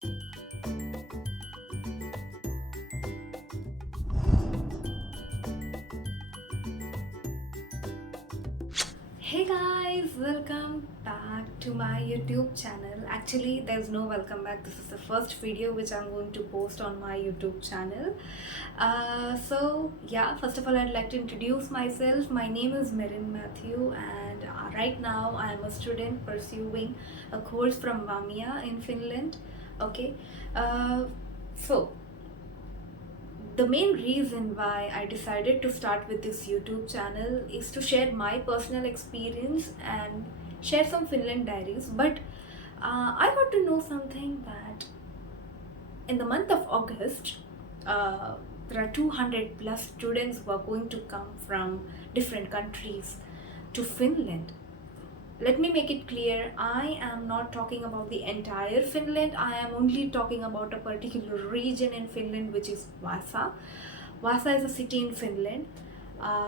Hey guys, welcome back to my YouTube channel. Actually, there's no welcome back. This is the first video which I'm going to post on my YouTube channel. First of all, I'd like to introduce myself. My name is Matthew, and right now I am a student pursuing a course from Vamia in Finland. Okay, uh, so the main reason why I decided to start with this YouTube channel is to share my personal experience and share some Finland diaries. But I got to know something that in the month of August, there are 200 plus students who are going to come from different countries to Finland. Let me make it clear, I am not talking about the entire Finland. I am only talking about a particular region in Finland, which is Vaasa. Vaasa is a city in Finland.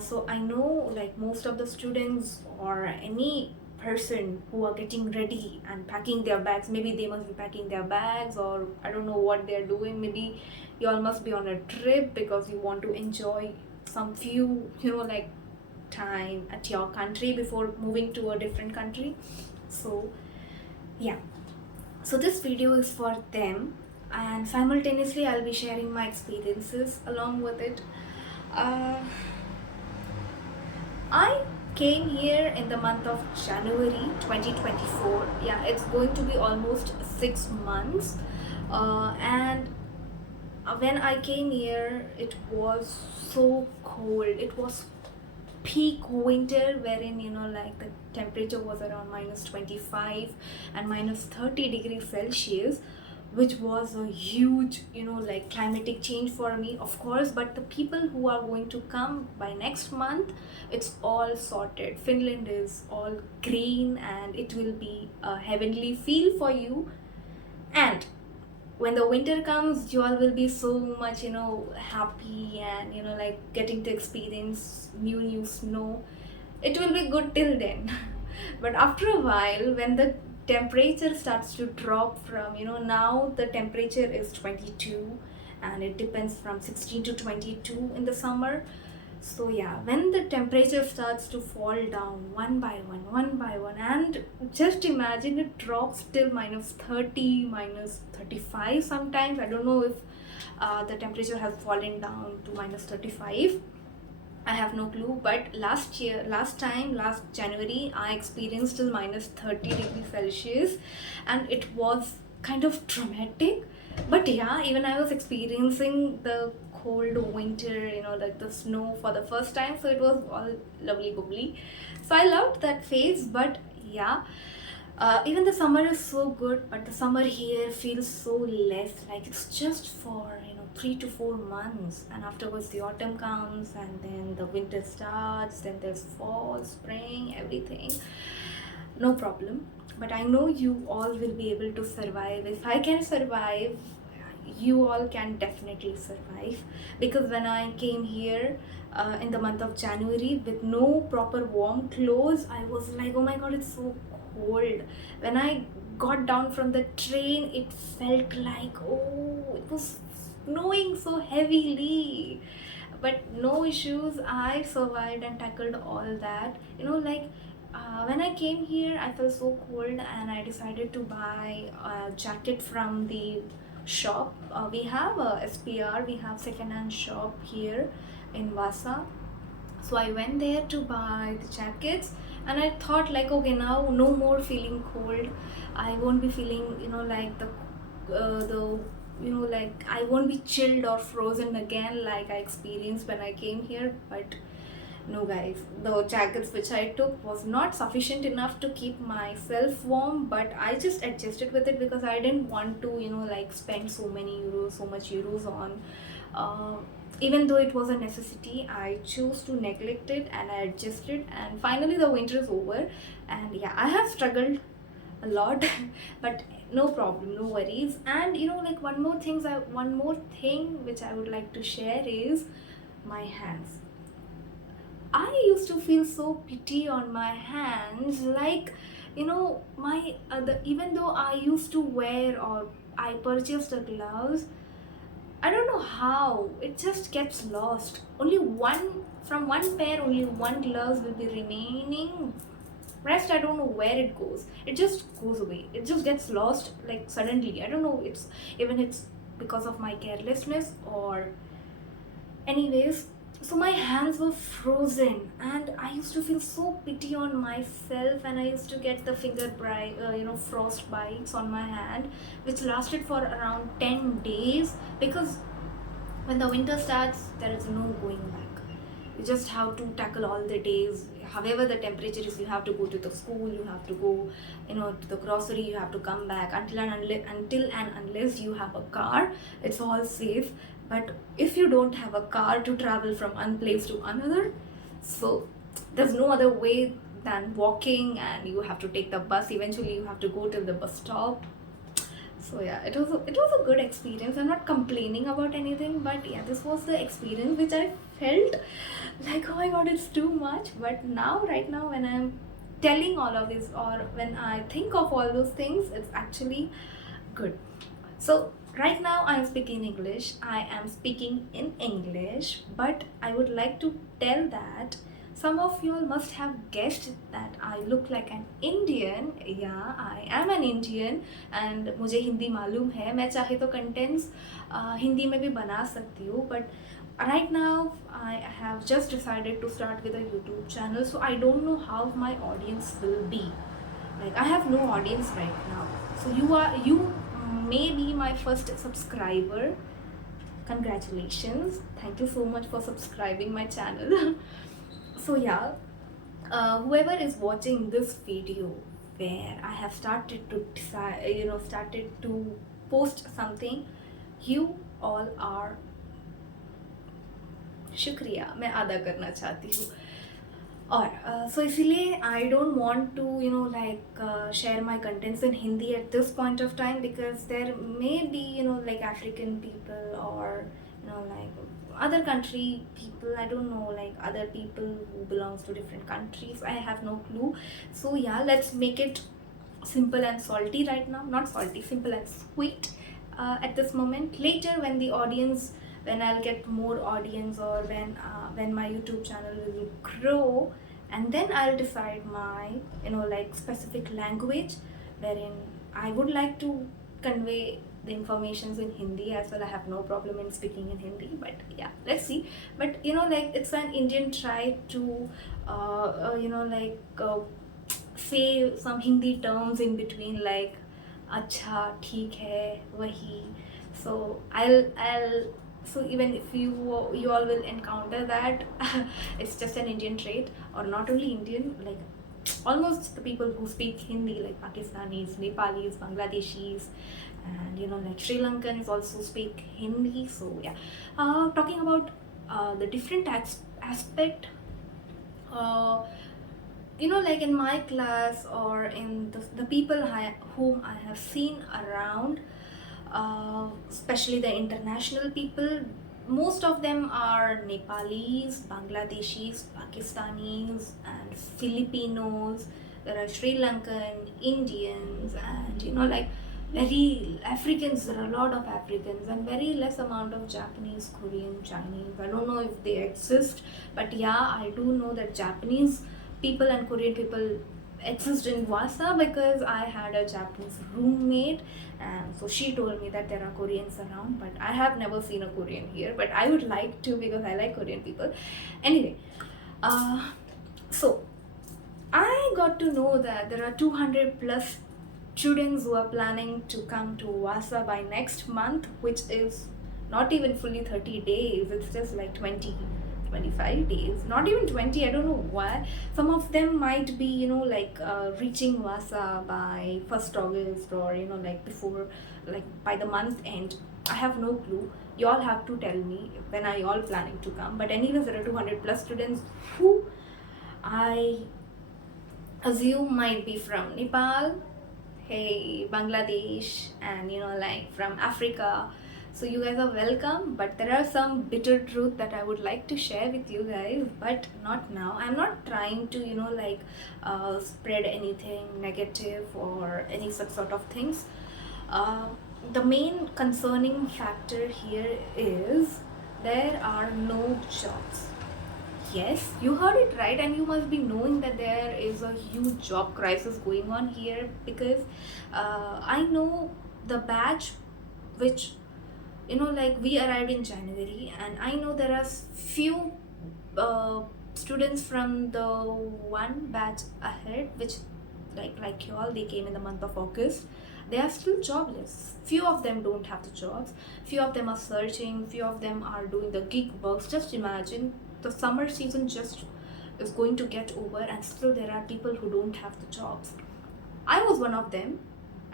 So I know, like, most of the students or any person who are getting ready and packing their bags, maybe they must be packing their bags, or I don't know what they're doing. Maybe you all must be on a trip because you want to enjoy some few, like, time at your country before moving to a different country. So yeah, so this video is for them, and simultaneously I'll be sharing my experiences along with it. uh, I came here in the month of January 2024. Yeah, it's going to be almost 6 months. And when I came here, it was so cold. It was peak winter, wherein like the temperature was around -25 and -30 degrees Celsius, which was a huge like climatic change for me, of course. But the people who are going to come by next month, it's all sorted. Finland is all green, and it will be a heavenly feel for you. And when the winter comes, you all will be so much happy, and like getting to experience new snow. It will be good till then. But after a while, when the temperature starts to drop from, now the temperature is 22, and it depends from 16 to 22 in the summer. So yeah, when the temperature starts to fall down one by one, and just imagine it drops till -30, -35 sometimes. I don't know if the temperature has fallen down to -35. I have no clue. But last January, I experienced till -30 degrees Celsius, and it was kind of traumatic. But yeah, even I was experiencing the cold winter, like the snow for the first time. So it was all lovely bubbly. So I loved that phase. But yeah, even the summer is so good, but the summer here feels so less. Like it's just for 3 to 4 months, and afterwards the autumn comes, and then the winter starts. Then there's fall, spring, everything. No problem. But I know you all will be able to survive. If I can survive, you all can definitely survive. Because when I came here in the month of January with no proper warm clothes, I was like, oh my god, it's so cold. When I got down from the train, it felt like, oh, it was snowing so heavily. But no issues, I survived and tackled all that. When I came here, I felt so cold, and I decided to buy a jacket from the shop. We have a SPR, we have second-hand shop here in Vaasa. So I went there to buy the jackets, and I thought, like, okay, now no more feeling cold. I won't be feeling, like like I won't be chilled or frozen again like I experienced when I came here. But no, guys, the jackets which I took was not sufficient enough to keep myself warm, but I just adjusted with it because I didn't want to, like spend so much euros on. Uh, Even though it was a necessity, I chose to neglect it, and I adjusted, and finally the winter is over. And yeah, I have struggled a lot, but no problem, no worries. And like one more thing which I would like to share is my hands. I used to feel so pity on my hands, like my even though I used to wear or I purchased the gloves. I don't know how it just gets lost. Only one from one pair, only one gloves will be remaining. Rest, I don't know where it goes. It just goes away. It just gets lost like suddenly. I don't know. It's because of my carelessness or anyways. So my hands were frozen, and I used to feel so pity on myself, and I used to get the frost bites on my hand, which lasted for around 10 days because when the winter starts, there is no going back. You just have to tackle all the days. However the temperature is, you have to go to the school, you have to go, to the grocery, you have to come back. Until and unless you have a car, it's all safe. But if you don't have a car to travel from one place to another, so there's no other way than walking, and you have to take the bus. Eventually you have to go to the bus stop. So yeah, it was a good experience. I'm not complaining about anything, but yeah, this was the experience which I felt like, oh my god, it's too much. But now, right now, when I'm telling all of this, or when I think of all those things, it's actually good. So right now I am speaking English. I am speaking in English, but I would like to tell that some of you all must have guessed that I look like an Indian. Yeah, I am an Indian, and मुझे हिंदी मालूम है. मैं चाहे तो contents Hindi में भी बना सकती हूँ, but right now I have just decided to start with a YouTube channel, so I don't know how my audience will be. Like, I have no audience right now, so you may be my first subscriber. Congratulations, thank you so much for subscribing my channel. So yeah, whoever is watching this video where I have started to started to post something, you all are शुक्रिया मैं अदा करना चाहती हूँ. और so इसीलिए I don't want to share my contents in Hindi at this point of time, because there may be like African people, or like other country people. I don't know, like other people who belongs to different countries. I have no clue. So yeah, let's make it simple and salty right now. Not salty, simple and sweet at this moment. Later, when I'll get more audience, or when my YouTube channel will grow, and then I'll decide my specific language wherein I would like to convey the informations in Hindi as well. I have no problem in speaking in Hindi, but yeah, let's see. But it's an Indian try to say some Hindi terms in between, like acha, theek hai, wahi. So I'll so even if you all will encounter that, it's just an Indian trait. Or not only Indian, like almost the people who speak Hindi, like Pakistanis, Nepalis, Bangladeshis, and like Sri Lankans also speak Hindi. So yeah, talking about the different aspect, like in my class, or in the people whom I have seen around, especially the international people, most of them are Nepalis, Bangladeshis, Pakistanis, and Filipinos. There are Sri Lankan, Indians, and like very Africans. There are a lot of Africans, and very less amount of Japanese, Korean, Chinese. I don't know if they exist, but yeah, I do know that Japanese people and Korean people exist in Vaasa, because I had a Japanese roommate, and so she told me that there are Koreans around, but I have never seen a Korean here, but I would like to, because I like Korean people. Anyway, so I got to know that there are 200 plus students who are planning to come to Vaasa by next month, which is not even fully 30 days, it's just like 25 days, not even 20. I don't know why. Some of them might be reaching Vaasa by 1st August, or like before, like by the month end. I have no clue. You all have to tell me when are you all planning to come. But anyways, there are 200 plus students who I assume might be from Nepal, hey, Bangladesh, and like from Africa. So you guys are welcome, but there are some bitter truth that I would like to share with you guys, but not now. I'm not trying to spread anything negative or any such sort of things. the main concerning factor here is there are no jobs. Yes, you heard it right, and you must be knowing that there is a huge job crisis going on here because I know the batch which, like, we arrived in January, and I know there are few uh, students from the one batch ahead, which, like you all, they came in the month of August. They are still jobless. Few of them don't have the jobs. Few of them are searching. Few of them are doing the gig works. Just imagine, the summer season just is going to get over, and still there are people who don't have the jobs. I was one of them,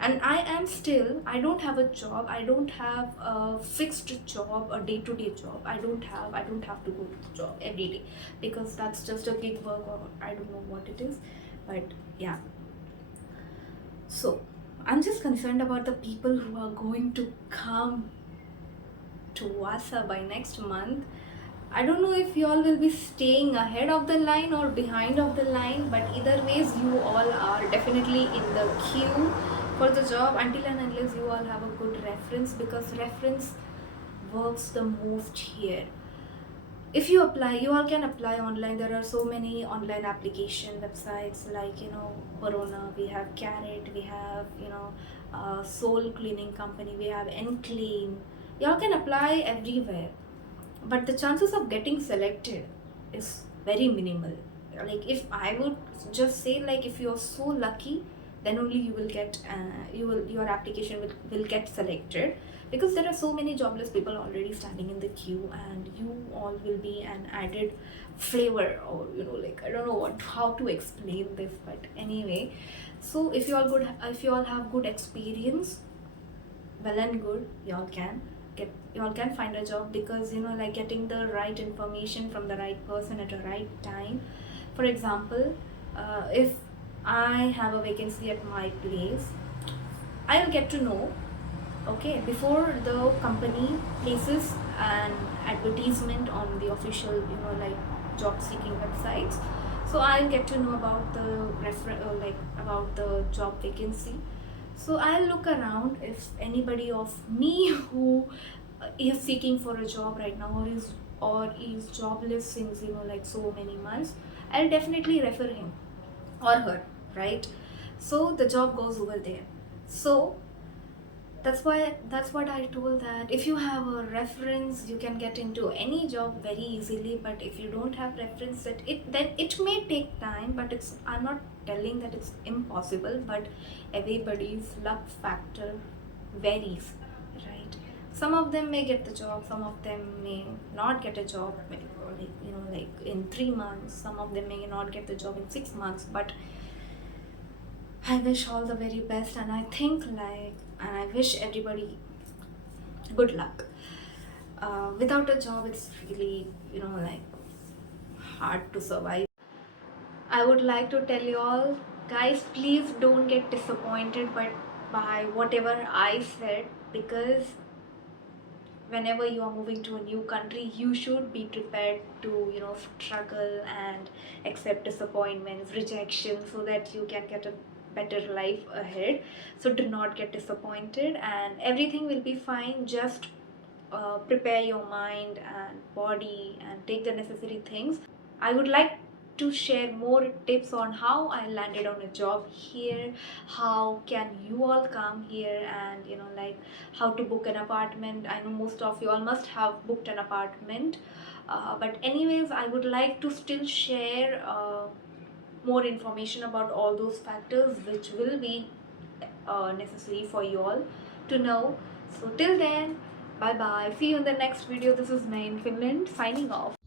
and I am still. I don't have a job. I don't have a fixed job, a day-to-day job. I don't have to go to the job every day because that's just a gig work, or I don't know what it is. But yeah. So I'm just concerned about the people who are going to come to Vaasa by next month. I don't know if you all will be staying ahead of the line or behind of the line, but either ways, you all are definitely in the queue for the job until and unless you all have a good reference, because reference works the most here. If you apply, you all can apply online. There are so many online application websites, like, Corona, we have Carrot, we have, Soul Cleaning Company, we have Enclean. You all can apply everywhere, but the chances of getting selected is very minimal. Like, if I would just say, like, if you're so lucky, then only you will get your application will get selected, because there are so many jobless people already standing in the queue, and you all will be an added flavor, or, like, I don't know how to explain this, but anyway. So if you all have good experience, well and good, y'all can find a job, because, like, getting the right information from the right person at the right time. For example, if I have a vacancy at my place, I'll get to know, okay, before the company places an advertisement on the official, like, job seeking websites. So I'll get to know about the about the job vacancy. So I'll look around if anybody of me who is seeking for a job right now, or is jobless since, like, so many months. I'll definitely refer him or her, right? So the job goes over there. So that's what I told, that if you have a reference, you can get into any job very easily. But if you don't have reference, then it may take time, but I'm not telling that it's impossible, but everybody's luck factor varies, right? Some of them may get the job, some of them may not get a job, like in 3 months. Some of them may not get the job in 6 months. But I wish all the very best, and I wish everybody good luck. Without a job, it's really, like, hard to survive. I would like to tell you all, guys, please don't get disappointed by whatever I said, because whenever you are moving to a new country, you should be prepared to, struggle and accept disappointments, rejection, so that you can get a better life ahead. So do not get disappointed, and everything will be fine. Just prepare your mind and body and take the necessary things. I would like to share more tips on how I landed on a job here, how can you all come here, and, like, how to book an apartment. I know most of you all must have booked an apartment, but anyways, I would like to still share more information about all those factors which will be necessary for you all to know. So till then, bye bye, see you in the next video. This is MehhinFinland signing off.